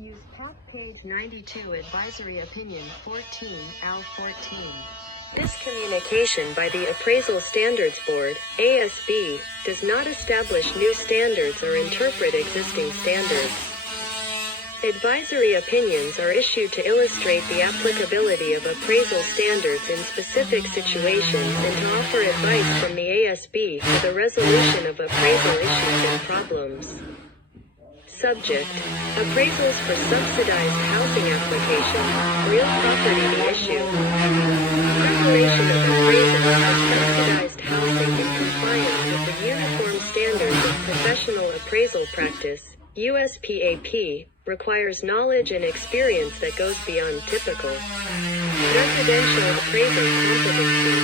Uspap Page 92 Advisory Opinion 14, Al 14. This communication by the Appraisal Standards Board, ASB, does not establish new standards or interpret existing standards. Advisory opinions are issued to illustrate the applicability of appraisal standards in specific situations and to offer advice from the ASB for the resolution of appraisal issues and problems. Subject: Appraisals for subsidized housing applications, real property the issue. Preparation of appraisals for subsidized housing in compliance with the Uniform Standards of Professional Appraisal Practice, USPAP, requires knowledge and experience that goes beyond typical residential appraisal competency.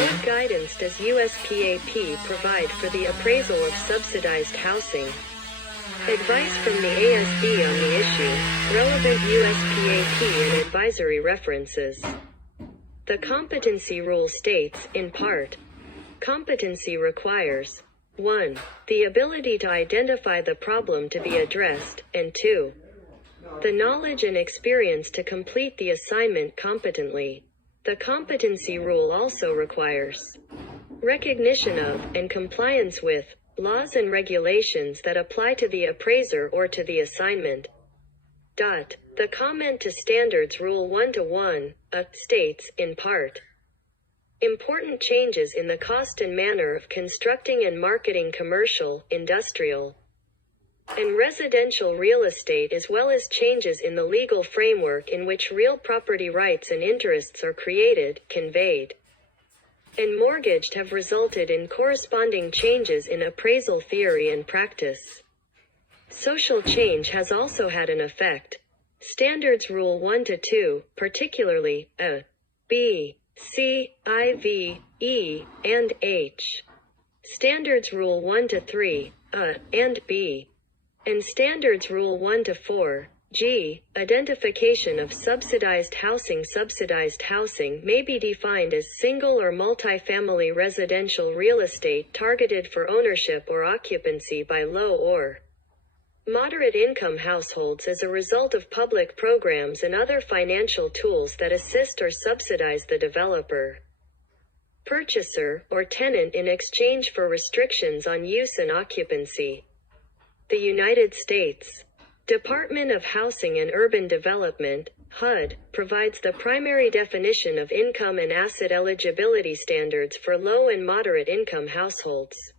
What guidance does USPAP provide for the appraisal of subsidized housing? Advice from the ASB on the issue, relevant USPAP and advisory references. The Competency Rule states, in part, competency requires 1. The ability to identify the problem to be addressed, and 2. The knowledge and experience to complete the assignment competently. The Competency Rule also requires recognition of, and compliance with, laws and regulations that apply to the appraiser or to the assignment. The Comment to Standards Rule 1-1, states, in part, important changes in the cost and manner of constructing and marketing commercial, industrial, and residential real estate, as well as changes in the legal framework in which real property rights and interests are created, conveyed, and mortgaged have resulted in corresponding changes in appraisal theory and practice. Social change has also had an effect. Standards Rule 1-2, particularly A, B, C, IV, E, and H. Standards Rule 1-3, A and B. And Standards Rule 1-4, G, identification of subsidized housing. Subsidized housing may be defined as single or multifamily residential real estate targeted for ownership or occupancy by low or moderate income households as a result of public programs and other financial tools that assist or subsidize the developer, purchaser, or tenant in exchange for restrictions on use and occupancy. The United States Department of Housing and Urban Development, HUD, provides the primary definition of income and asset eligibility standards for low and moderate income households.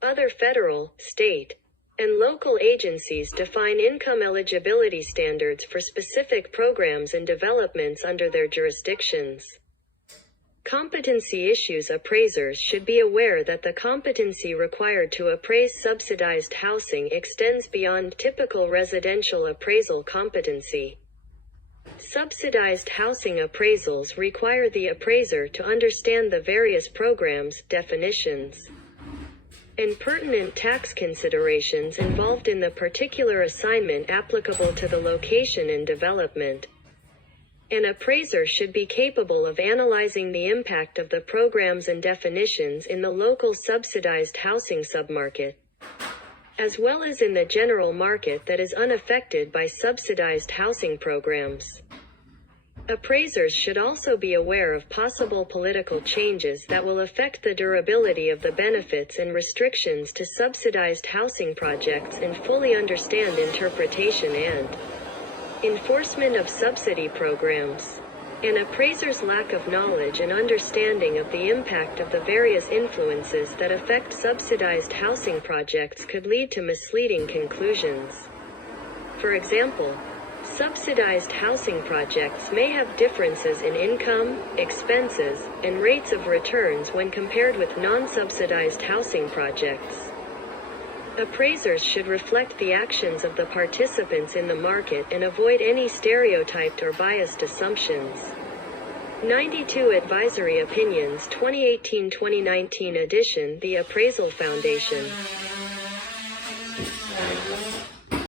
Other federal, state, and local agencies define income eligibility standards for specific programs and developments under their jurisdictions. Competency issues. Appraisers should be aware that the competency required to appraise subsidized housing extends beyond typical residential appraisal competency. Subsidized housing appraisals require the appraiser to understand the various programs, definitions, and pertinent tax considerations involved in the particular assignment applicable to the location and development. An appraiser should be capable of analyzing the impact of the programs and definitions in the local subsidized housing submarket, as well as in the general market that is unaffected by subsidized housing programs. Appraisers should also be aware of possible political changes that will affect the durability of the benefits and restrictions to subsidized housing projects and fully understand interpretation and enforcement of subsidy programs. An appraiser's lack of knowledge and understanding of the impact of the various influences that affect subsidized housing projects could lead to misleading conclusions. For example, subsidized housing projects may have differences in income, expenses, and rates of returns when compared with non-subsidized housing projects. Appraisers should reflect the actions of the participants in the market and avoid any stereotyped or biased assumptions. 92 Advisory Opinions 2018-2019 edition. The Appraisal Foundation.